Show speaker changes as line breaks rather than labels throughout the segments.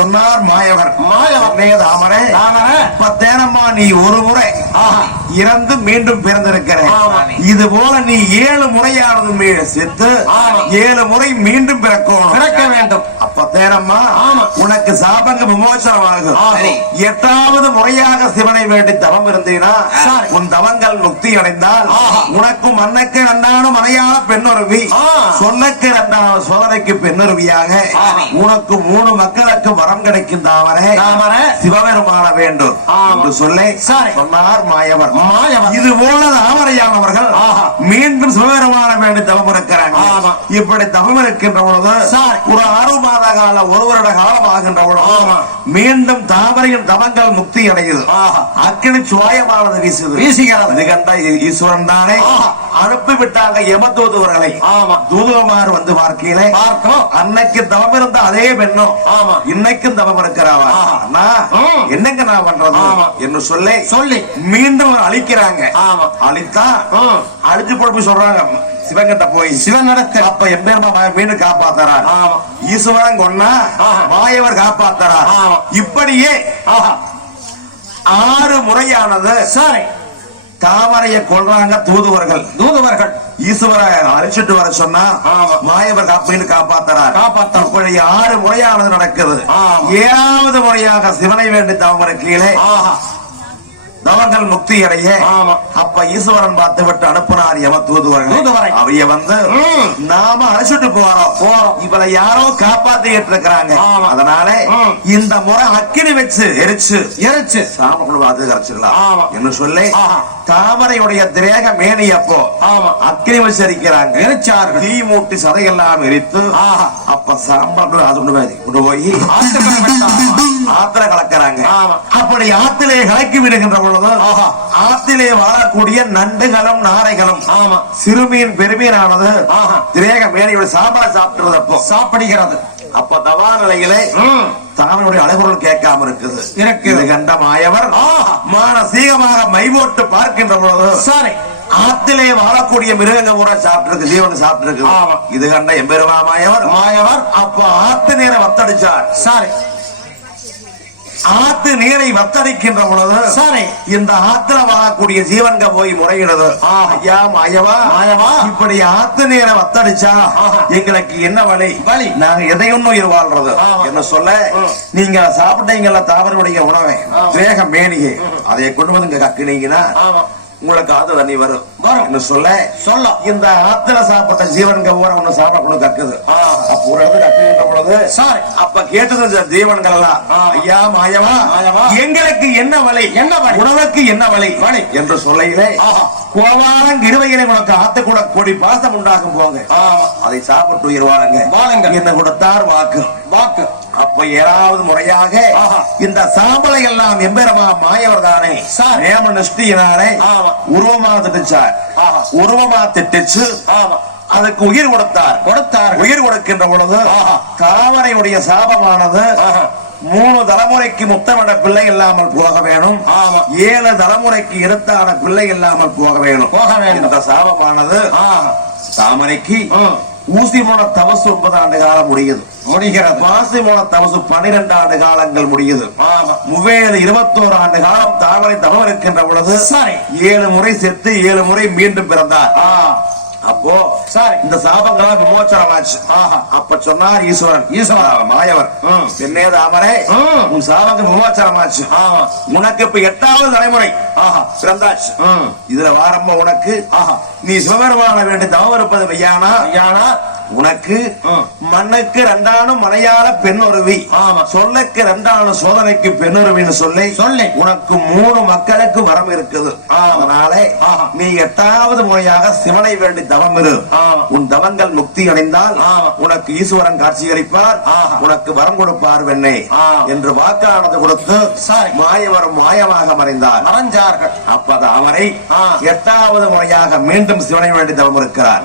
சொன்னார் மாயவர்.
மாயவர்.
நேதாமரே பத்தேனம்மா நீ ஒரு முறை இறந்து மீண்டும்
பிறந்திருக்கிறேன்.
இது போல நீ ஏழு முறையானது செத்து ஏழு முறை மீண்டும் பிறக்கணும்.
பிறக்க வேண்டும். ஆமா.
உனக்கு சாபங்க விமோசனமாகும்
ஆகும்.
எட்டாவது முறையாக சிவனை வேண்டி தவம் இருந்தீனா. உன் தவங்கள் முக்தி அடைந்தால். உனக்கும் மன்னக்கு நன்னான மனையான பெண்ணுறவி
ஆ.
சொன்னக்கு நன்னான சோதனைக்கு பெண்ணுறவியாக
ஆமா.
உனக்கு மூணு மக்களுக்கு வரம் கிடைக்கும் தாமரை சிவபெருமான வேண்டும். என்று சொல்லி. சொன்னார் மாயவர்
மாயவர்.
இது போல தாமரையானவர்கள். மீண்டும் சிவபெருமான வேண்டி தவம் இருக்கிறாங்க. இப்படி தவம் இருக்கின்ற பொழுது. ஒரு ஆறு மாத கால ஒரு வருட காலம் ஆகின்ற. மீண்டும் தாமரையின் தவங்கள் முக்தி அடையுது
ஆஹா.
அக்கினி சுவாயமானது வீசுது
வீசுகிறது.
இது கண்ட ஈஸ்வரன் தானே
ஆஹா.
அனுப்பி விட்டாங்க யம தூதுவர்களை
ஆமா
தூதுவமார் வந்து பார்க்கையிலே
பார்க்கிறோம்
அன்னைக்கு தவம் இருந்த அதே பெண்ணும்
ஆமா.
இன்னைக்கும் தவம் இருக்கிறாவா. அண்ணா. என்னங்க நான் பண்றது. என்று சொல்லி
சொல்லி
மீண்டும் அழிக்கிறாங்க
ஆமா.
அழித்தா. அழிச்சு போட்டு சொல்றாங்க சிவங்கிட்ட போய்
சிவனிடத்தில்
அப்ப எம்பெருமா மீண்டும் காப்பாத்தறார்
ஆமா
ஈஸ்வரன் கொன்னா. மாயவர் காப்பாத்தறார்
ஆமா.
இப்படியே ஆறு முறையானது
சரி
தாமரைய கொள்றாங்க தூதுவர்கள்
தூதுவர்கள்
ஈஸ்வர அழைச்சிட்டு வர சொன்னா
ஆமா.
மாயவர் காப்பீடு காப்பாத்தறார்
காப்பாத்தறார்.
இப்படி ஆறு முறையானது நடக்குது. ஏழாவது முறையாக சிவனை வேண்டி தாமரை கீழே
ஆஹா
தவங்கள் முக்தி அடைய. அப்ப ஈஸ்வரன் பார்த்து விட்டு அனுப்புனார் யம தூதுவர்கள்
தூதுவரை.
அவைய வந்து. நாம அழைச்சிட்டு போறோம். இவளை யாரோ காப்பாத்திட்டு இருக்கிறாங்க. அதனால. இந்த முறை அக்கினி வச்சு எரிச்சு
எரிச்சு
சாமக்குழு அது கரைச்சிடலாம். என்று சொல்லி. தாமரையுடைய திரேக மேனி அப்போ அக்கினி வச்சு எரிக்கிறாங்க
எரிச்சார்கள்
தீ மூட்டி சதையெல்லாம் எரித்து. அப்ப சாம்பல் அது கொண்டு போய் கொண்டு போய்
ஆத்துக்கள் விட்டார்கள்.
அப்படி ஆத்திலே கலக்கி விடுகின்ற பொழுது. ஆத்திலே வாழக்கூடிய நண்டுகளும் நாரைகளும்
ஆமா
சிறுமியின் பெருமீனானது. திரேக மேனியோட சாப்பாடு சாப்பிட்டுறது அப்போ
சாப்பிடுகிறது
அப்ப தவா நிலையிலே
ம்.
தாமனுடைய அலைகுரல் கேட்காம இருக்குது
இருக்குது.
இது கண்ட மாயவர். மானசீகமாக மைபோட்டு பார்க்கின்ற பொழுது
சரி
ஆத்திலே வாழக்கூடிய மிருகங்க கூட சாப்பிட்டு ஜீவன் சாப்பிட்டு. இது கண்ட எம்பெருமா மாயவர்
மாயவர்
அப்ப ஆத்து நீரை வத்தடிச்சார்
சரி
ஆத்து நீரை வத்தடிக்கின்ற பொழுது
சரி
இந்த ஆத்துல வாழக்கூடிய ஜீவன்க போய் முறையிடுது. ஐயா மாயவா
மாயவா.
இப்படி ஆத்து நீரை வத்தடிச்சா. எங்களுக்கு என்ன வழி
வழி.
நாங்க எதையும் உயிர் வாழ்றது. என்ன சொல்ல. நீங்க சாப்பிட்டீங்கல்ல தாவருடைய உணவை. வேக மேனிகை அதை கொண்டு வந்து கக்குனீங்கன்னா உங்களுக்கு ஆத்து தண்ணி வரும்
வரும்.
என்ன சொல்ல
சொல்ல
இந்த ஆத்துல சாப்பிட்ட ஜீவன்க ஊற ஒண்ணு சாப்பிட கொண்டு கக்குது. அப்ப ஒரு இடத்துல கக்குகின்ற பொழுது
சரி
அப்ப கேட்டது ஜீவன்கள் எல்லாம். ஐயா மாயவா
மாயவா.
எங்களுக்கு என்ன வழி
என்ன வழி?
உணவுக்கு என்ன வழி
வழி.
என்று சொல்லையிலே
ஆஹா.
கோவாலம் கிருவையிலே உனக்கு ஆத்து கூட கொடி பாசம் உண்டாகும் போங்க அதை சாப்பிட்டு உயிர்வாங்க
வாழுங்க.
என்ன கொடுத்தார் வாக்கு
வாக்கு
அப்ப ஏழாவது முறையாக. இந்த சாம்பலை எல்லாம் எம்பெருமா மாயவர் தானே. நேம நிஷ்டியினாலே. உருவமா திட்டுச்சார். உருவமா திட்டுச்சு அதுக்கு உயிர் கொடுத்தார்
கொடுத்தார்
உயிர் கொடுக்கின்ற பொழுது. தாமரையுடைய சாபமானது. மூணு தலைமுறைக்கு முத்தமிட பிள்ளை இல்லாமல் போக வேணும். ஏழு தலைமுறைக்கு இருத்தான பிள்ளை இல்லாமல் போக வேணும். இந்த சாபமானது. தாமரைக்கு ஊசி மூல தவசு ஒன்பது ஆண்டு காலம் முடியுது.
முடிகிறது.
மூல தவசு பனிரெண்டு ஆண்டு காலங்கள் முடியுது. முவேழு இருபத்தோரு ஆண்டு காலம் தாமரை தவம் இருக்கின்ற பொழுது. ஏழு முறை செத்து ஏழு முறை மீண்டும் பிறந்தார். அப்போ
சரி.
இந்த சாபங்களாம் விமோச்சனமாச்சு
ஆஹா.
அப்ப சொன்னார் ஈஸ்வரன்
ஈஸ்வரன்.
மாயவர். என்னே தாமரை. உன் சாபங்க விமோச்சனமாச்சு
ஆமா
உனக்கு இப்ப எட்டாவது தலைமுறை
ஆஹா
பிறந்தாச்சு. இதுல வாரம்ப உனக்கு
ஆஹா
நீ சிவபெருமான வேண்டி தவம் இருப்பது மெய்யானா
ஐயானா
உனக்கு. மண்ணுக்கு ரெண்டானும் மனையாள பெண்ணுருவி
ஆமா.
சொல்லுக்கு ரெண்டானும் சோதனைக்கு பெண்ணுருவின்னு சொல்லி
சொல்லி.
உனக்கு மூணு மக்களுக்கு வரம் இருக்குது. அதனாலே. நீ எட்டாவது முறையாக சிவனை வேண்டி தவம் இரு. உன் தவங்கள் முக்தி அடைந்தால். உனக்கு ஈஸ்வரன் காட்சியளிப்பார். உனக்கு வரம் கொடுப்பார் வெண்ணே. என்று வாக்கானது கொடுத்து. மாயவரும் மாயமாக மறைந்தார்
மறைஞ்சார்கள்
அப்ப அவரை. எட்டாவது முறையாக மீண்டும் சிவனை வேண்டி தவம் இருக்கிறார்.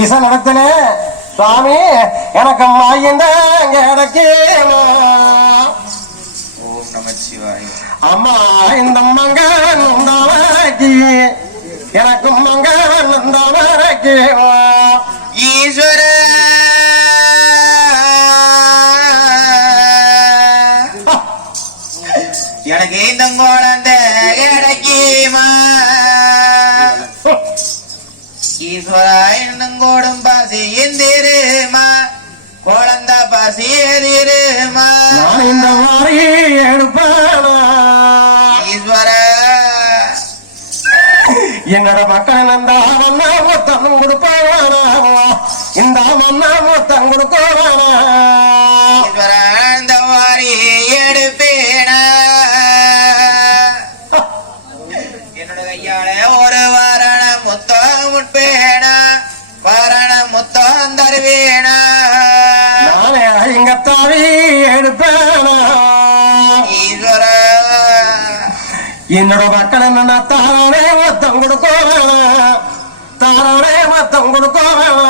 ஈசன் இடத்துல சுவாமி எனக்கு மாயந்த கிடைக்கேமா
ஓம் நமச்சிவாய.
அம்மா இந்த மங்க நொந்தவரைக்கு எனக்கு மங்க நொந்தவரைக்கு
ஈஸ்வர. எனக்கு இந்த குழந்தை ஈஸ்வரா என்னங்கோடும் பாசி எந்திருமா குழந்தை பாசி
நான் இந்த மாதிரி எடுப்பேனா
ஈஸ்வர!
என்னோட மக்கள் நந்தா வண்ணா மொத்தம் கொடுப்பானா இந்த வண்ணா மொத்தம் கொடுப்பானா
ஈஸ்வர இந்த மாதிரி எடுப்பேனா? என்னோட கையால ஒரு வாரண முத்தம் வாரண தருவேனா
நானே இங்க தாவி எடுப்பேனா?
ஈஸ்வர.
என்னோட மக்கள் என்ன தாரானே மொத்தம் கொடுக்கோவேனா தாரானே மொத்தம்
ஈஸ்வர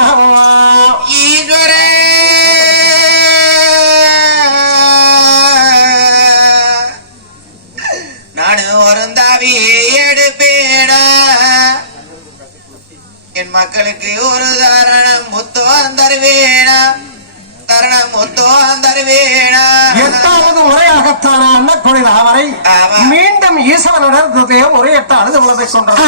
மக்களுக்கு ஒரு தரணம் முத்துவம் தருவேனா? தரணம் முத்துவம் தருவேனா?
எட்டாவது முறையாகத்தான அன்னக்குடி
தாமரை
மீண்டும் ஈசவனிடத்தையும் உரையிட்ட அழுது உலகை கொண்டது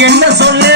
என்ன சொல்ல